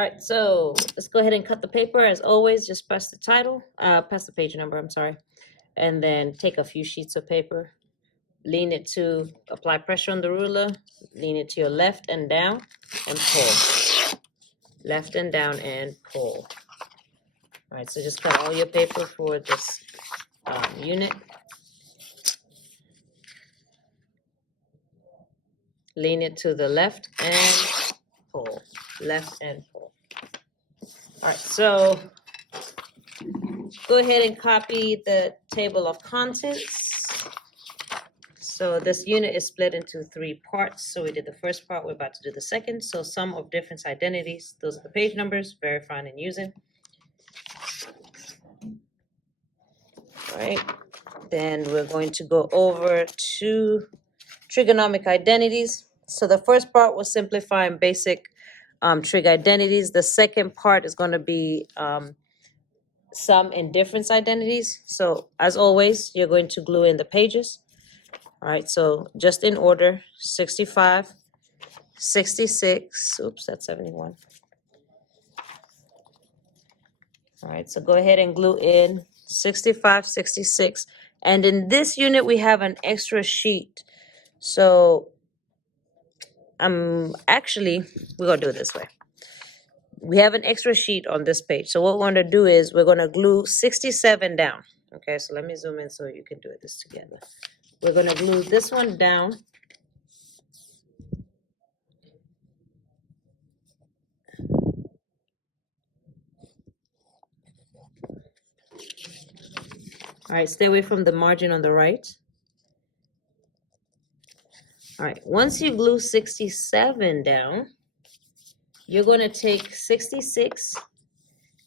All right, so let's go ahead and cut the paper. As always, just press the title, press the page number, I'm sorry, and then take a few sheets of paper, lean it to, apply pressure on the ruler, lean it to your left and down, and pull. Left and down and pull. All right, so just cut all your paper for this unit. Lean it to the left and pull. Left and pull. All right, so go ahead and copy the table of contents. So this unit is split into 3 parts. So we did the first part, we're about to do the second. So sum of difference identities, those are the page numbers, verifying and using. All right, then we're going to go over to trigonomic identities. So the first part was simplifying basic trig identities. The second part is going to be sum and difference identities. So as always, you're going to glue in the pages. All right, so just in order, 65, 66, oops, that's 71. All right, so go ahead and glue in 65, 66. And in this unit, we have an extra sheet. So actually, we're gonna do it this way. We have an extra sheet on this page. So what we're gonna do is we're gonna glue 67 down. Okay, so let me zoom in so you can do this together. We're gonna glue this one down. All right, stay away from the margin on the right. All right, once you glue 67 down, you're going to take 66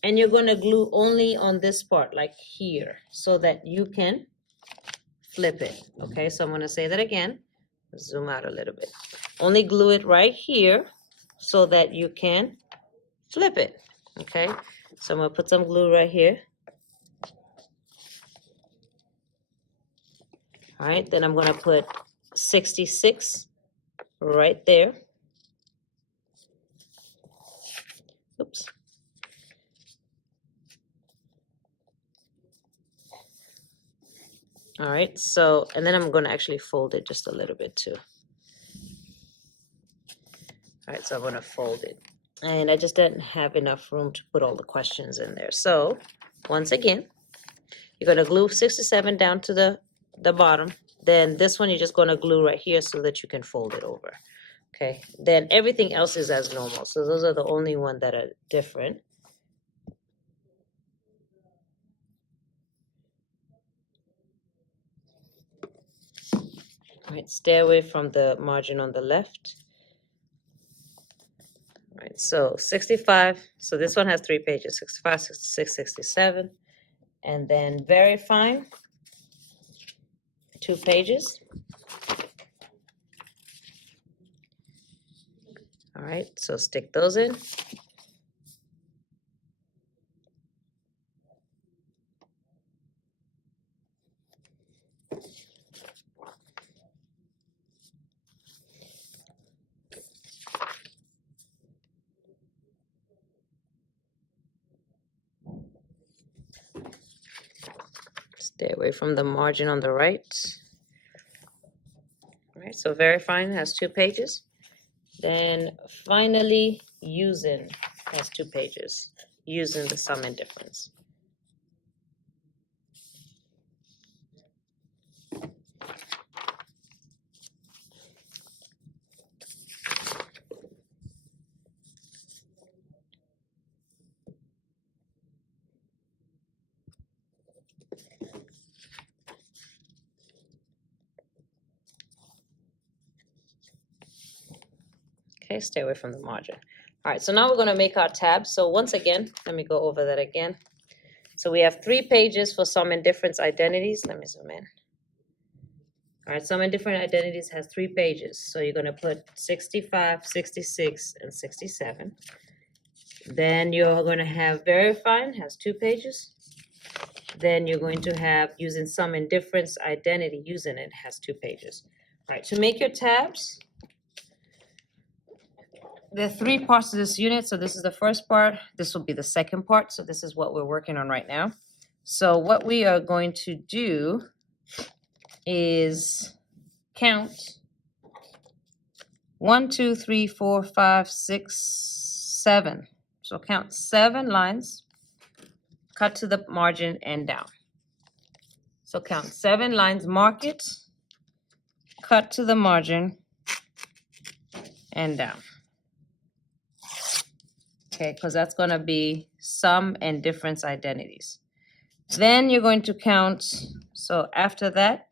and you're going to glue only on this part, like here, so that you can flip it. Okay, so I'm going to say that again. Zoom out a little bit. Only glue it right here so that you can flip it. Okay, so I'm going to put some glue right here. All right, then I'm going to put 66 right there. Oops. All right, so, and then I'm going to actually fold it just a little bit too. All right, so I'm going to fold it. And I just didn't have enough room to put all the questions in there. So, once again, you're going to glue 67 down to the bottom. Then this one, you're just going to glue right here so that you can fold it over. Okay, then everything else is as normal. So those are the only ones that are different. All right, stay away from the margin on the left. All right, so 65. So this one has 3 pages, 65, 66, 67. And then verifying, 2 pages. All right, so stick those in. Stay away from the margin on the right. All right, so verifying has 2 pages. Then finally, using has 2 pages. Using the sum and difference. Okay, stay away from the margin. All right, so now we're going to make our tabs. So once again, let me go over that again. So we have 3 pages for sum and difference identities. Let me zoom in. All right, sum and different identities has 3 pages. So you're going to put 65, 66, and 67. Then you're going to have verifying has 2 pages. Then you're going to have using sum and difference identity, using it has 2 pages. All right, to make your tabs, there are three parts to this unit. So this is the first part. This will be the second part. So this is what we're working on right now. So what we are going to do is count 1, 2, 3, 4, 5, 6, 7. So count 7 lines, cut to the margin and down. So count 7 lines, mark it, cut to the margin and down. Okay, because that's going to be sum and difference identities. Then you're going to count, so after that,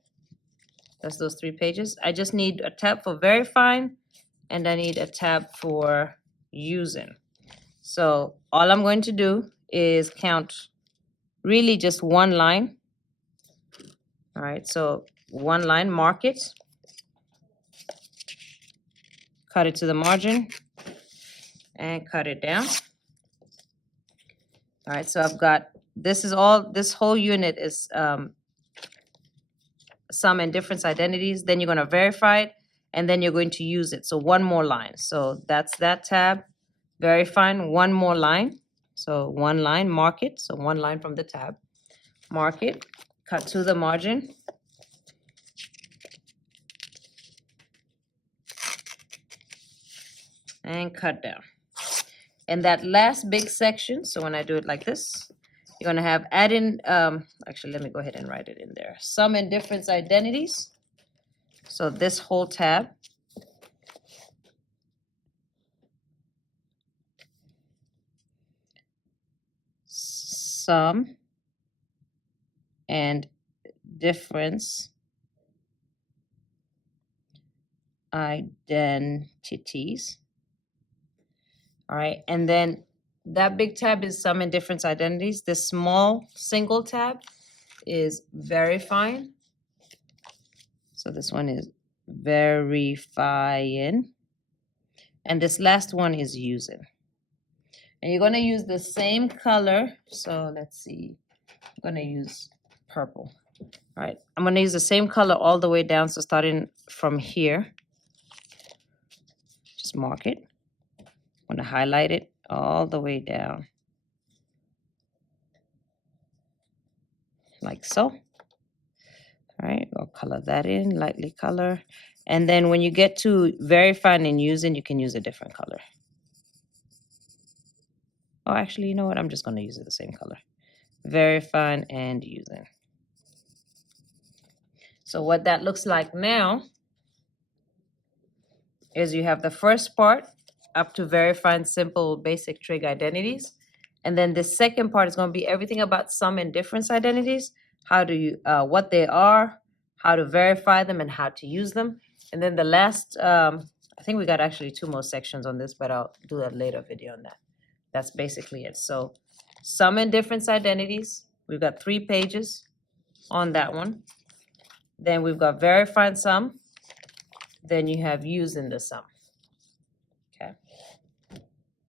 that's those 3 pages. I just need a tab for verifying, and I need a tab for using. So all I'm going to do is count really just 1 line. All right, so 1 line, mark it, cut it to the margin, and cut it down. All right, so I've got, this whole unit is sum and difference identities. Then you're going to verify it, and then you're going to use it. So 1 more line. So that's that tab. Verifying 1 more line. So 1 line, mark it. So 1 line from the tab. Mark it, cut to the margin. And cut down. And that last big section, so when I do it like this, you're going to have add in, actually, let me go ahead and write it in there. Sum and difference identities. So this whole tab. Sum and difference identities. All right, and then that big tab is sum and difference identities. This small single tab is verifying. So this one is verifying. And this last one is using. And you're going to use the same color. So let's see. I'm going to use purple. All right, I'm going to use the same color all the way down. So starting from here, just mark it. I'm going to highlight it all the way down. Like so. All right, I'll color that in, lightly color. And then when you get to verifying and using, you can use a different color. Oh, actually, you know what? I'm just going to use it the same color. Verifying and using. So what that looks like now is you have the first part up to verifying simple basic trig identities. And then the second part is going to be everything about sum and difference identities, how do you, what they are, how to verify them, and how to use them. And then the last, I think we got actually 2 more sections on this, but I'll do a later video on that. That's basically it. So sum and difference identities, we've got 3 pages on that one. Then we've got verifying sum. Then you have using the sum.